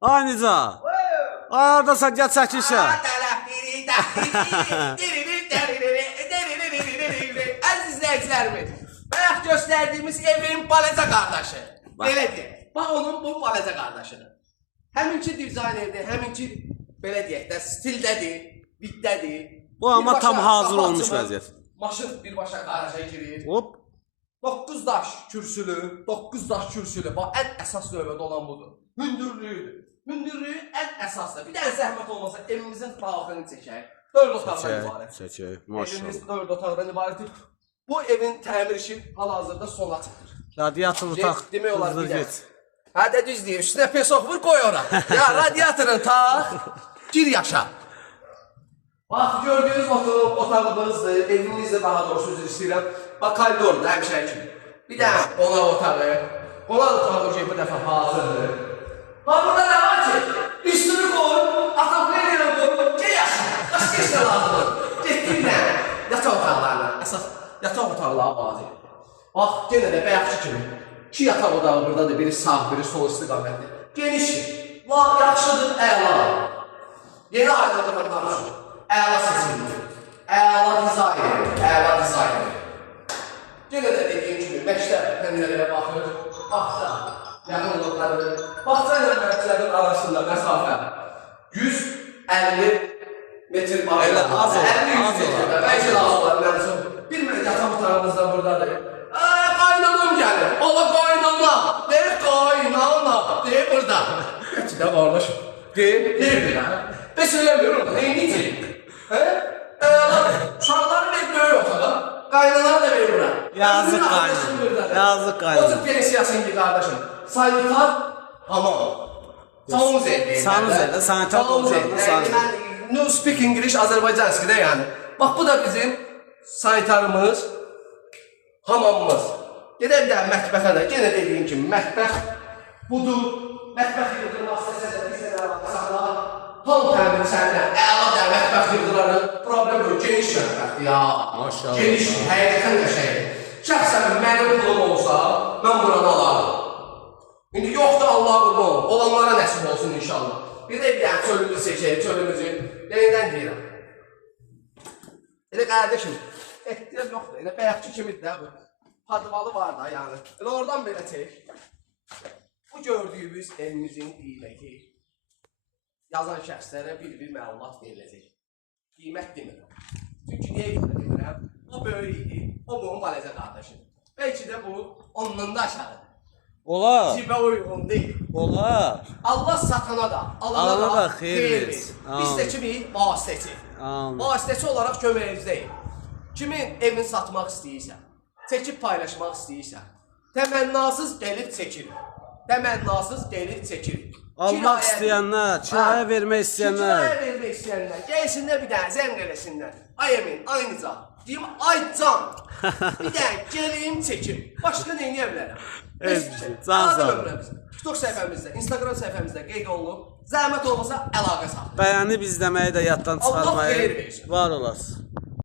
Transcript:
Ay Nica. Aradasan gəl çəkilsən. Əziz izləyicilərimiz, bayaq göstərdiyimiz evin balaca qardaşı. Belə deyək, bax onun bu balaca qardaşıdır. Həminki dizaynerdir, həminki belə deyək də stildədir, bitdədir. Bu amma tam hazır olmuş vəziyyət. Maşın birbaşa qaraja girir. Hop. 9 daş kürsülü, 9 daş kürsülü. Bax, ən əsas növbədə olan budur. Hündürlüyüdür. Hündürlüyü ən əsasdır. Bir dənə zəhmət olmasa evimizin daxilini çəkək. 4 otaqdan ibarət. Çəkək, maşallah. Evimiz 4 otaqdan ibarətdir. Bu evin təmir işi hal-hazırda sona çıxır. Radiator tak. Demək olar bir dənə. Hədə düz deyir, üstünə pesok vur, qoy ora. Ya, radiatorun tak, gir yaşa. Bax, gördüyünüz otağımızdır, evimizdir, daha doğrusu üzr istəyirəm. Bax, koridordur, həmişə kimi. Bir dənə qonaq otağı. Qonaq otağı ki, bu dəfə hazırdır. Bax, burada nə var ki? Üstünü qoy, ataqlarıyla qoy, gel yaşa. Başqa işlə lazımdır. Getdi bir dənə. Yataq otaqlarına, əsas yataq otaqları vazir. Bax, yenə də bəyaqçı kimi. 2 yataq otağı buradadır, biri sağ, biri sol istiqamətdir. Genişdir. Yaxşıdır, əla. Yeni aydınlıqlar danışır. Əla seçimdir. Əla dizayner. Yenə də dediyim kimi, məktəb fənlərə baxır, baxsa, yaxınlıqları, baxsa ilə məktəblərin arasında məsafə 150 metr var. Elə az olur, 50-100 metr, bəlkə də az olar, mən üçün. Bir mənə yataq otağımızda buradadır. Qaynanam gəlir, ola qaynana, deyir qaynana, deyir burada. Geçi də qardaşım, deyir bir hə. Bəs eləmir orada, neyniyəcək? Uşaqları ver böyük otağa, qaynanaları da ver bura. Yazıq qaynana, yazıq qaynana. O tür pensiyasın ki qardaşım, sanitar hamam. Sanuzel. Sanuzel, sanitar olacaqdır, sanuzel. No speak English, Azərbaycanski də yəni. Bax, bu da bizim sanitarımız, hamamımız. Gedək bir də mətbəxə də, yenə dediyim kimi, mətbəx budur. Mətbəx yıldırmaq istəsə də, bir sənə baxsaqlar, tam təmin səndən, əla da mətbəx yıldırları, problem yox, geniş mətbəxdir ya. Maşallah. Geniş, həqiqətən qəşəkdir. Şəxsən mənim pulum olsa, mən buranı alarım. İndi yoxdur, Allah qurban olun, olanlara nəsib olsun inşallah. Bir də bir dənə çölümüzü seçək, çölümüzü, yenidən deyirəm. Elə qardaşım, ehtiyac yoxdur, elə bəyəkçi kimidir də bu. Padvalı var da yəni. Elə oradan belə çək. Bu gördüyümüz evimizin qiyməti yazan şəxslərə bir məlumat veriləcək. Qiymət demirəm. Çünki niyə görə demirəm? O böyük idi, o bunun balaca qardaşıdır. Bəlkə də bu ondan da aşağıdır. Olar. Cibə uyğun deyil. Olar. Allah satana da, alana da xeyir versin. Biz də kimi vasitəçi. Vasitəçi olaraq köməyimizdəyik. Kimin evini satmaq istəyirsə, çəkib paylaşmaq istəyirsə, təmənnasız gəlib çəkirik. Təmənnasız gəlib çəkirik. Almaq istəyənlər, kirayə vermək istəyənlər. Kirayə vermək istəyənlər, gəlsinlər bir dənə zəng eləsinlər. Ay Emin, ay Nica, deyim, ay Can, bir dənə gəliyim çəkim. Başqa nə eləyə bilərəm? Can sağ olun. TikTok səhifəmizdə, Instagram səhifəmizdə qeyd olunub. Zəhmət olmasa əlaqə saxlayın. Bəyənib izləməyi də yaddan çıxarmayın. Allah xeyir versin. Var olasın.